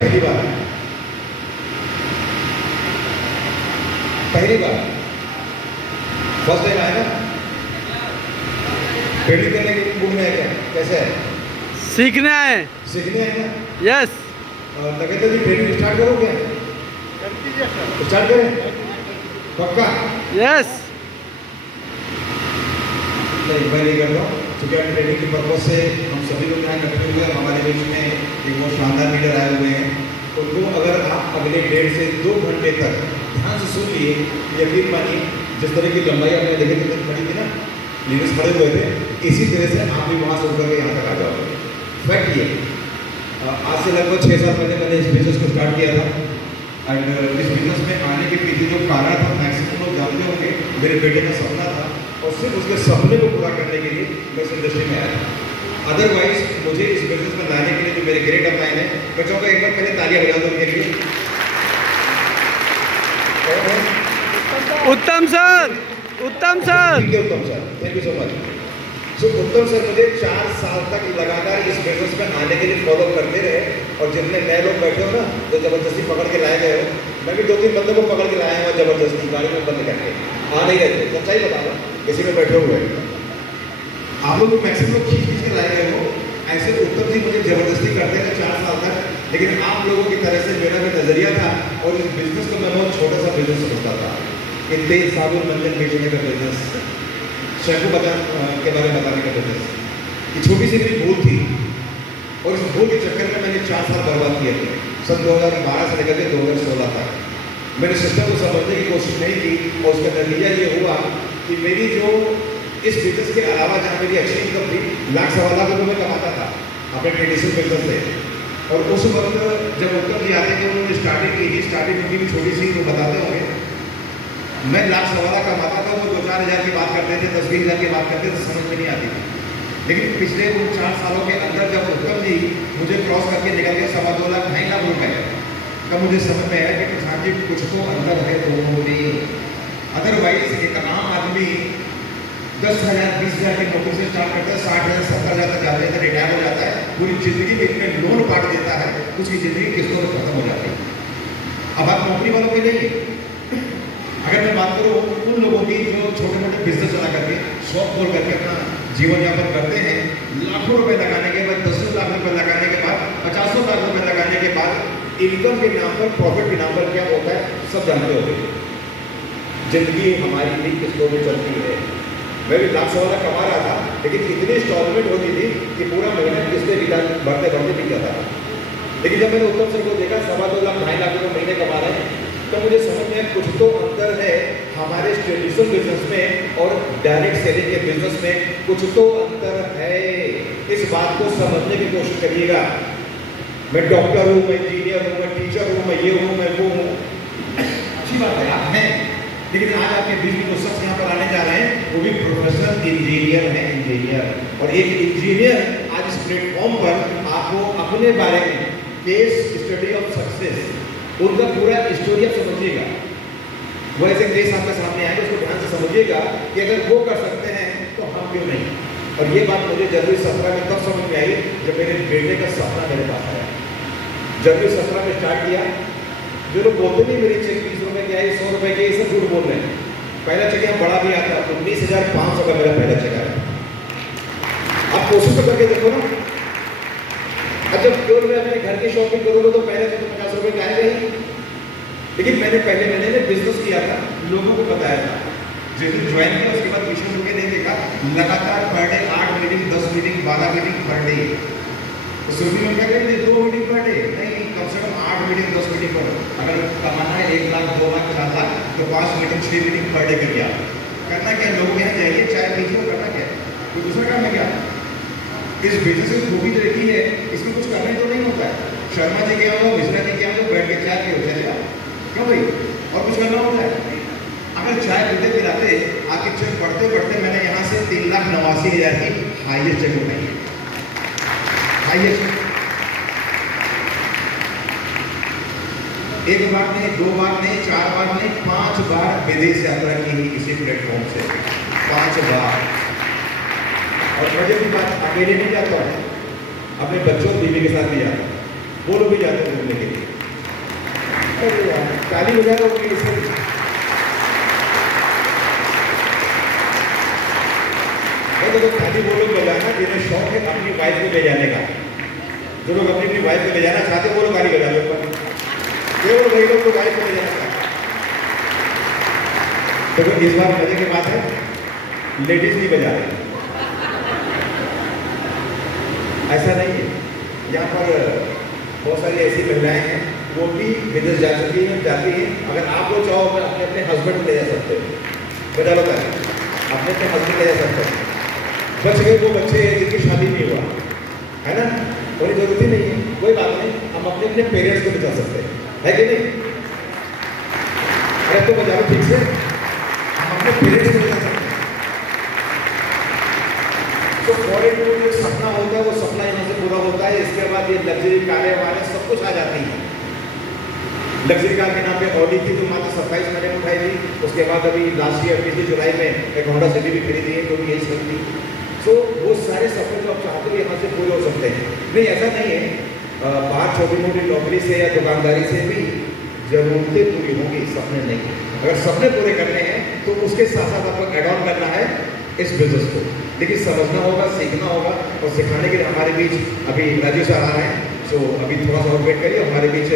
पहली बार पहली बार first time आया ना। ट्रेनिंग करने के मूड में है क्या? कैसे है? सीखने आए। सीखने आए ना। यस। नगेंद्र जी ट्रेनिंग स्टार्ट करो क्या? स्टार्ट करें पक्का? यस। नहीं मैं नहीं करता हूँ क्योंकि अब ट्रेनिंग के पर्पज से हम सभी लोग यहाँ इकट्ठे हुए हैं। हमारे बीच में एक बहुत शानदार लीडर आए हुए हैं। उनको अगर आप अगले 1.5 से 2 घंटे तक ध्यान से सुन लिए, यकीन मानिए जिस तरह की लंबाई आपने देखी कितनी खड़ी थी ना, लीडर्स खड़े हुए थे, इसी तरह से आप भी वहाँ से उतर के यहाँ तक आ जाओगे। फैक्ट ये आज से लगभग 6 साल पहले मैंने इस बिजनेस को स्टार्ट किया था। एंड इस बिजनेस में आने के पीछे जो कारण था मैक्सिमम लोग जानते होंगे, मेरे बेटे का सपना था और सिर्फ उसके सपने को पूरा करने के लिए मैं इस इंडस्ट्री में आया था। अदरवाइज मुझे इस बिजनेस में लाने के लिए जो मेरे ग्रेट अपलाइन है, मैं चाहूँगा एक बार पहले तालियां बजा दो उनके लिए। उत्तम सर, उत्तम सर। ठीक है Uttam sir, thank you so much. So Uttam sir मुझे 4 साल तक लगातार इस बिजनेस में आने के लिए फॉलो करते रहे और जितने नए लोग बैठे हो ना, जो जबरदस्ती पकड़ के लाए गए हो, मैं भी 2-3 बंदों को पकड़ के लाया हूँ जबरदस्ती गाड़ी में बंद करके, आ नहीं रहते, सच्चाई बता रहा हूँ, किसी में बैठे हुए आप लोग मैक्सिमम लोग खींच के लाए गए हो। ऐसे उत्तम जी मुझे जबरदस्ती करते थे 4 साल तक, लेकिन आप लोगों की तरह से मेरा भी नजरिया था और इस बिजनेस को मैं बहुत छोटा सा बिजनेस समझता था कि तेल साबुन मंजन बेचने का बिजनेस, शैम्पू के बारे में बताने का बिजनेस, ये छोटी सी मेरी भूल थी और इस भूल के चक्कर में मैंने 4 साल बर्बाद किए थे। सन 2012 से लेकर के 2016 तक मैंने सिस्टम को समझने की कोशिश नहीं की और उसका नतीजा ये हुआ कि मेरी जो इस बिजनेस के अलावा जहाँ मेरी अच्छी इनकम थी, ₹1,00,000 सवा लाख रुपये मैं कमाता था अपने ट्रेडिशनल बिजनेस से। और उस वक्त जब उत्तम जी आते थे उन्होंने स्टार्टिंग की थी, स्टार्टिंग उनकी भी छोटी सी, वो बताते होंगे, मैं ₹1,00,000 सवा लाख कमाता था, वो 2-4 हज़ार की बात करते थे, 10-20 हज़ार की बात करते थे, समझ में नहीं आती थी। लेकिन पिछले उन 4 सालों के अंदर जब उत्तम जी मुझे क्रॉस करके निकल के 2.25 लाख 2.5 लाख रुपए, तब मुझे समझ में आया कि किसान जी कुछ तो अंदर है दोनों में। अदरवाइज एक आम आदमी 10,000 20,000 की नौकरी से स्टार्ट करता है, 60,000 70,000 तक जाते हैं, रिटायर हो जाता है, पूरी जिंदगी में इतने लोन काट देता है, उसकी जिंदगी किस्तों में खत्म हो जाती है। अब बात नौकरी वालों की नहीं है। अगर मैं बात करूँ उन लोगों की जो छोटे मोटे बिजनेस चला करके शॉप खोल करके अपना जीवन यापन करते हैं, लाखों रुपए लगाने के बाद, 10 लाख रुपए लगाने के बाद, 50 लाख रुपए लगाने के बाद इनकम के नाम पर, प्रॉफिट के नाम पर क्या होता है सब जानते हो। जिंदगी हमारी भी किस्तों में चलती है। मैं भी ₹1,00,000 सवा लाख कमा रहा था, लेकिन इतनी इंस्टॉलमेंट होती थी कि पूरा महीना किस्तें बढ़ते बढ़ते बीत जाता था। लेकिन जब मैंने उत्तम सर को देखा 2.25 लाख 2.5 लाख रुपये महीने कमा रहे हैं, तो मुझे समझ में कुछ तो अंतर है हमारे ट्रेडिशनल बिजनेस में और डायरेक्ट सेलिंग के बिजनेस में, कुछ तो अंतर है। इस बात को समझने की कोशिश करिएगा। मैं डॉक्टर हूँ, मैं इंजीनियर हूँ, मैं टीचर हूँ, मैं ये हूँ, मैं वो हूँ, अच्छी बात है आप हैं, लेकिन आज आपके बीच में जो शख्स यहाँ पर आने जा रहे हैं वो भी प्रोफेशनल इंजीनियर है, इंजीनियर। और एक इंजीनियर आज इस प्लेटफॉर्म पर आपको अपने बारे में केस स्टडी ऑफ सक्सेस, उनका पूरा स्टोरी आप समझिएगा। वो ऐसे केस आपके सामने आएंगे, उसको ध्यान से समझिएगा कि अगर वो कर सकते हैं तो हम क्यों नहीं। और ये बात मुझे जनवरी 17 में तब समझ में आई जब मेरे बेटे का सपना मेरे पास आया। जनवरी 17 में स्टार्ट किया। जो लोग बोलते नहीं मेरी चेक 20 रुपए की आई, 100 रुपए की, ये सब झूठ बोल रहे हैं। पहला चेक यहाँ बड़ा भी आता, 19,500 का मेरा पहला चेक आया। आप कोशिश तो करके देखो ना। अब जब केवल मैं अपने घर की शॉपिंग करूँगा तो पहले तो 50 रुपए का आएगा ही, लेकिन मैंने पहले महीने में बिजनेस किया था, लोगों को बताया था। जैसे ज्वाइन किया उसके बाद पीछे रुके नहीं देखा, लगातार per day 8 meeting, 10 meeting, 12 meeting per day. सुबह में क्या करेंगे 2 मीटिंग पर डे नहीं, कम से कम 8 मीटिंग 10 मीटिंग पर। अगर कमाना है 1 लाख 2 लाख 4 लाख तो 5 मीटिंग 6 मीटिंग पर डे करके आप करना क्या, लोग यहाँ जाइए चाय पीजिए, करना क्या कोई दूसरा काम है क्या। इस बिजनेस की खूबी जो देखी है, इसमें कुछ करने तो नहीं होता है। शर्मा जी क्या हो, मिश्रा जी क्या हो, बैठ के चाय पियो, चलेगा क्यों भाई, और कुछ करना होता है। अगर चाय पीते पिलाते आगे चेक बढ़ते बढ़ते मैंने यहाँ से 3,89,000 की हाईएस्ट चेक उठाई है, हाईएस्ट। एक बार नहीं, 2 बार नहीं, 4 बार नहीं, 5 बार विदेश यात्रा की ही इसी प्लेटफॉर्म से, 5 बार। और मजे की बात, अकेले नहीं जाता हूँ, अपने बच्चों और बीवी के साथ भी जाता हूँ। वो लोग भी जाते हैं घूमने के लिए। अरे यार ताली बजा रहा हूँ इससे। तो ताली वो लोग बजाना जिन्हें शौक है अपनी वाइफ को ले जाने का। जो लोग अपनी अपनी वाइफ को ले जाना चाहते हैं वो लोग ताली बजा लो ऊपर। केवल वही लोग तो वाइफ को ले जाना चाहते हैं। देखो इस बार मजे की बात है, लेडीज नहीं बजा रही। ऐसा नहीं है, यहाँ पर बहुत सारी ऐसी महिलाएं हैं वो भी विदेश जा चुकी हैं, जाती हैं। अगर आप लोग चाहो अपने अपने हस्बैंड ले जा सकते हो, बजा लो ताली, अपने अपने हस्बैंड ले जा सकते हो। बच गए वो बच्चे जिनकी शादी नहीं हुआ है ना, कोई जरूरत ही नहीं है, कोई बात नहीं, हम अपने अपने पेरेंट्स को बचा सकते हैं, है कि नहीं? अरे तो बजाओ ठीक से, हम अपने पेरेंट्स को बचा सकते हैं। तो फॉरेन में जो सपना होता है वो सपना यहाँ से पूरा होता है। इसके बाद ये लग्जरी कारें वाले सब कुछ आ जाती हैं। लग्जरी कार के नाम पे ऑडी थी जो मात्र 27 महीने में उठाई थी। उसके बाद अभी लास्ट ईयर पिछली जुलाई में एक होंडा सिटी भी खरीदी है, जो भी यही खरीदी। तो वो सारे सपने जो आप चाहते हो यहाँ से पूरे हो सकते हैं। नहीं ऐसा नहीं है, बाहर छोटी मोटी नौकरी से या दुकानदारी से भी जरूरतें पूरी होंगी, सपने नहीं। अगर सपने पूरे करने हैं तो उसके साथ साथ आपको एड ऑन करना है इस बिजनेस को। लेकिन समझना होगा, सीखना होगा, और सिखाने के लिए हमारे बीच अभी राजू सर आ रहे हैं। सो अभी थोड़ा सा और वेट करिए, हमारे बीच